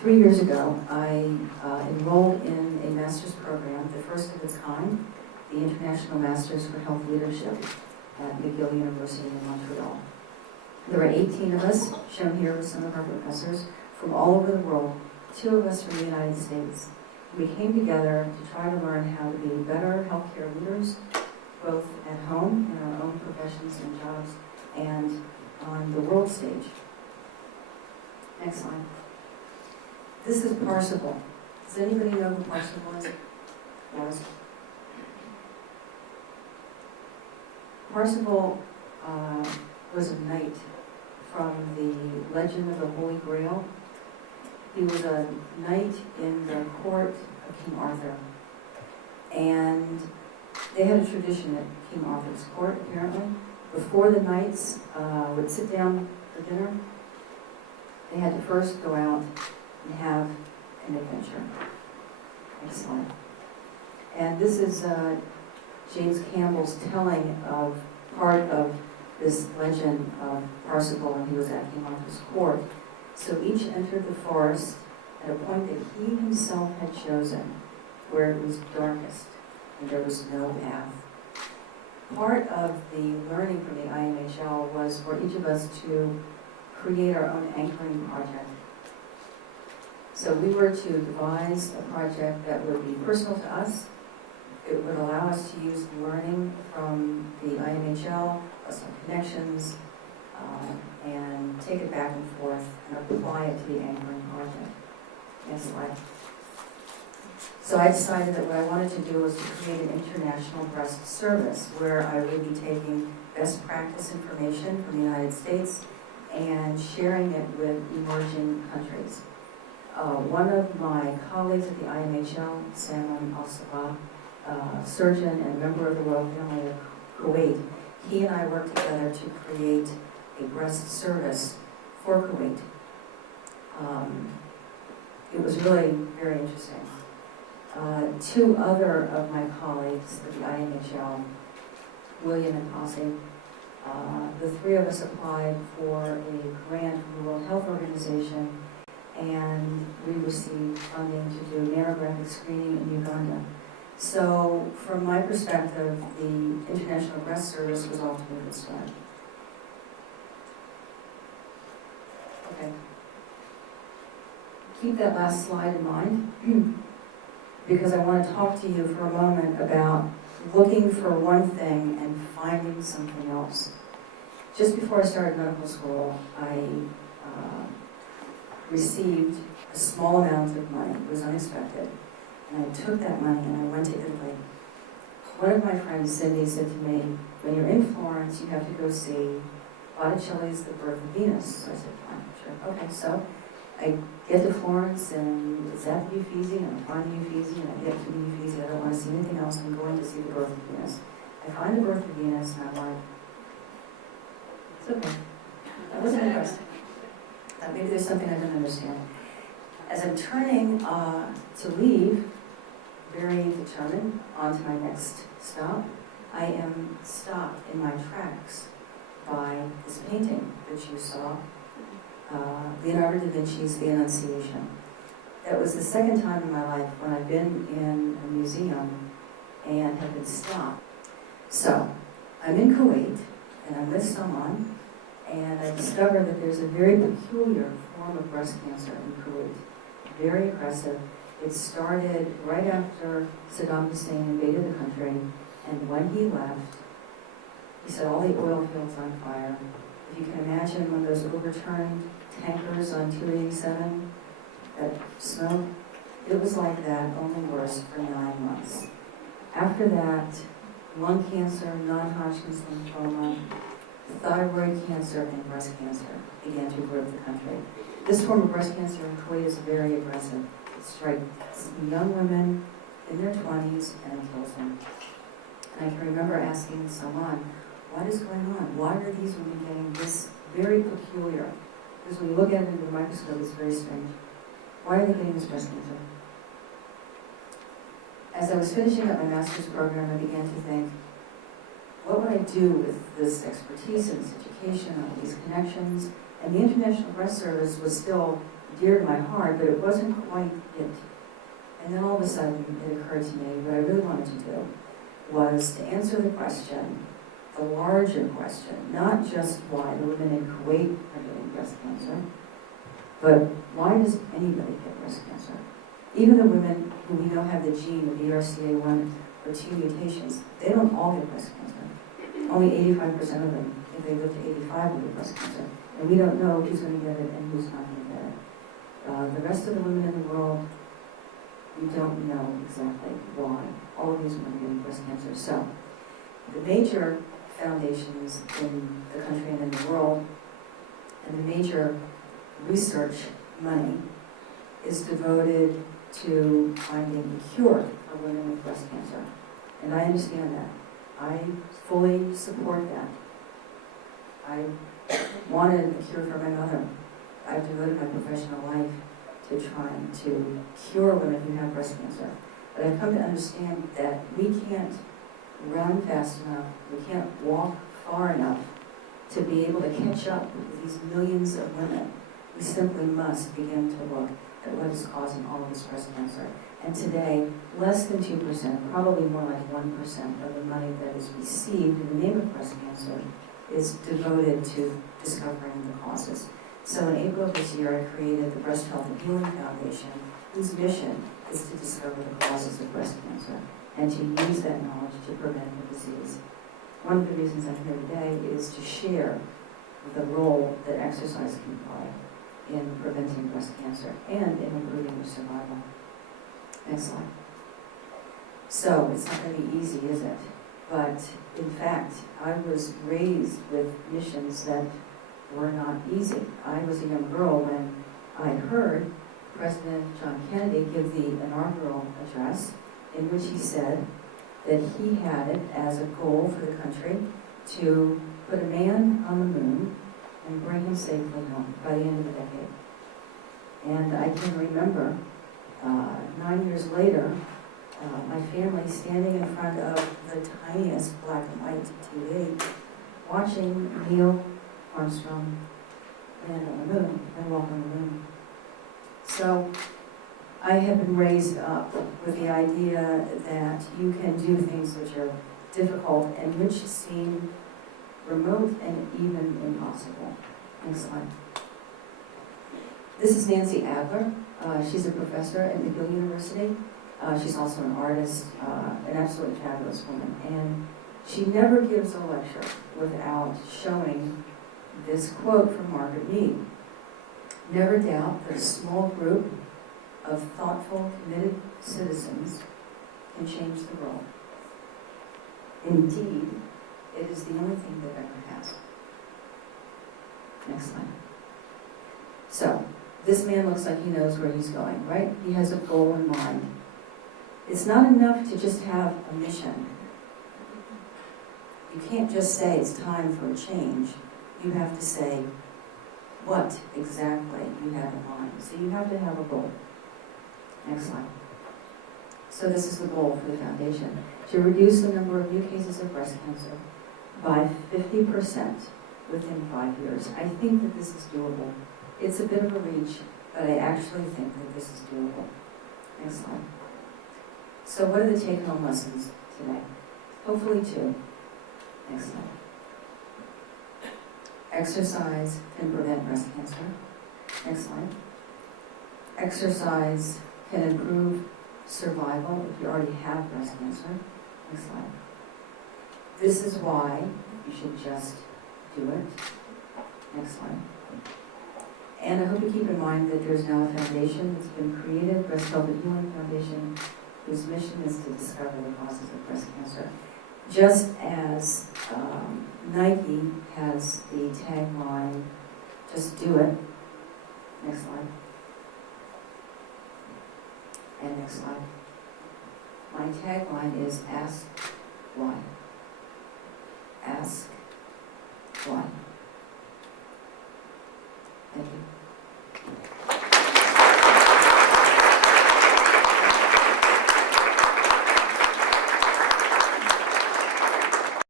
3 years ago, I enrolled in a master's program, the first of its kind, the International Masters for Health Leadership at McGill University in Montreal. There were 18 of us, shown here with some of our professors, from all over the world, 2 of us from the United States. We came together to try to learn how to be better healthcare leaders, both at home, in our own professions and jobs, and on the world stage. Next slide. This is Parsival. Does anybody know who Parsival is? Yes. Parsival was a knight from the legend of the Holy Grail. He was a knight in the court of King Arthur. And they had a tradition at King Arthur's court, apparently. Before the knights would sit down for dinner, they had to first go out and have an adventure. Next slide. And this is James Campbell's telling of part of this legend of Parsival when he was at King Arthur's court. So each entered the forest at a point that he himself had chosen, where it was darkest and there was no path. Part of the learning from the IMHL was for each of us to create our own anchoring project. So we were to devise a project that would be personal to us. It would allow us to use learning from the IMHL, plus our connections, and take it back and forth and apply it to the anchoring project. Next slide. So I decided that what I wanted to do was to create an international breast service where I would be taking best practice information from the United States and sharing it with emerging countries. One of my colleagues at the IMHL, Salman Al-Sabah, surgeon and member of the Royal Family of Kuwait, he and I worked together to create a breast service for Kuwait. It was really very interesting. 2 other of my colleagues at the IMHL, William and Posse, the 3 of us applied for a grant from the World Health Organization, and we received funding to do mammographic screening in Uganda. So, from my perspective, the International Breast Service was off to a good start. Okay. Keep that last slide in mind, because I want to talk to you for a moment about looking for one thing and finding something else. Just before I started medical school, I received a small amount of money. It was unexpected. And I took that money and I went to Italy. One of my friends, Cindy, said to me, when you're in Florence, you have to go see Botticelli's The Birth of Venus. So I said, fine, sure. Okay, so I get to Florence and it's at the Uffizi, and I find the Uffizi, and I get to the Uffizi. I don't want to see anything else. I'm going to see The Birth of Venus. I find The Birth of Venus and I'm like, it's okay. I wasn't impressed. Maybe there's something I don't understand. As I'm turning to leave, very determined, on to my next stop, I am stopped in my tracks by this painting that you saw, Leonardo da Vinci's The Annunciation. That was the second time in my life when I've been in a museum and have been stopped. So, I'm in Kuwait, and I'm with someone, and I discover that there's a very peculiar form of breast cancer in Kuwait. Very aggressive. It started right after Saddam Hussein invaded the country, and when he left, he set all the oil fields on fire. If you can imagine one of those overturned tankers on 287, that smoke, it was like that, only worse, for 9 months. After that, lung cancer, non-Hodgkin's lymphoma, thyroid cancer, and breast cancer began to grip the country. This form of breast cancer in Kuwait is very aggressive. It strikes young women in their 20s and it kills them. And I can remember asking someone, what is going on? Why are these women getting this very peculiar? Because when you look at it under the microscope, it's very strange. Why are they getting this breast cancer? As I was finishing up my master's program, I began to think, what would I do with this expertise and this education, all these connections? And the International Breast Service was still dear to my heart, but it wasn't quite it. And then all of a sudden, it occurred to me what I really wanted to do was to answer the question, the larger question, not just why the women in Kuwait are getting breast cancer, but why does anybody get breast cancer? Even the women who we know have the gene, the BRCA1 or 2 mutations, they don't all get breast cancer. Only 85% of them, if they live to 85, will get breast cancer. And we don't know who's going to get it and who's not going to get it. The rest of the women in the world, we don't know exactly why all of these women are getting breast cancer. So, the major foundations in the country and in the world, and the major research money is devoted to finding a cure for women with breast cancer. And I understand that. I fully support that. I wanted a cure for my mother. I've devoted my professional life to trying to cure women who have breast cancer. But I've come to understand that we can't run fast enough, we can't walk far enough to be able to catch up with these millions of women. We simply must begin to look at what is causing all of this breast cancer. And today, less than 2%, probably more like 1% of the money that is received in the name of breast cancer is devoted to discovering the causes. So in April of this year, I created the Breast Health and Healing Foundation, whose mission is to discover the causes of breast cancer and to use that knowledge to prevent the disease. One of the reasons I'm here today is to share the role that exercise can play in preventing breast cancer and in improving your survival. Next slide. So, it's not going to be easy, is it? But, in fact, I was raised with missions that were not easy. I was a young girl when I heard President John Kennedy give the inaugural address in which he said that he had it as a goal for the country to put a man on the moon and bring him safely home by the end of the decade. And I can remember 9 years later, my family standing in front of the tiniest black and white TV, watching Neil Armstrong land on the moon and walk on the moon. So I have been raised up with the idea that you can do things which are difficult and which seem remote and even impossible. Next slide. This is Nancy Adler. She's a professor at McGill University. She's also an artist, an absolutely fabulous woman. And she never gives a lecture without showing this quote from Margaret Mead. Never doubt that a small group of thoughtful, committed citizens can change the world. Indeed, it is the only thing that ever has. Next slide. So, this man looks like he knows where he's going, right? He has a goal in mind. It's not enough to just have a mission. You can't just say it's time for a change. You have to say what exactly you have in mind. So you have to have a goal. Next slide. So this is the goal for the foundation: to reduce the number of new cases of breast cancer by 50% within 5 years. I think that this is doable. It's a bit of a reach, but I actually think that this is doable. Next slide. So what are the take-home lessons today? Hopefully 2. Next slide. Exercise can prevent breast cancer. Next slide. Exercise can improve survival if you already have breast cancer. Next slide. This is why you should just do it. Next slide. And I hope you keep in mind that there's now a foundation that's been created, Breast Health and Healing Foundation, whose mission is to discover the causes of breast cancer. Just as Nike has the tagline, just do it. Next slide. And next slide. My tagline is ask why. Ask why. Thank you.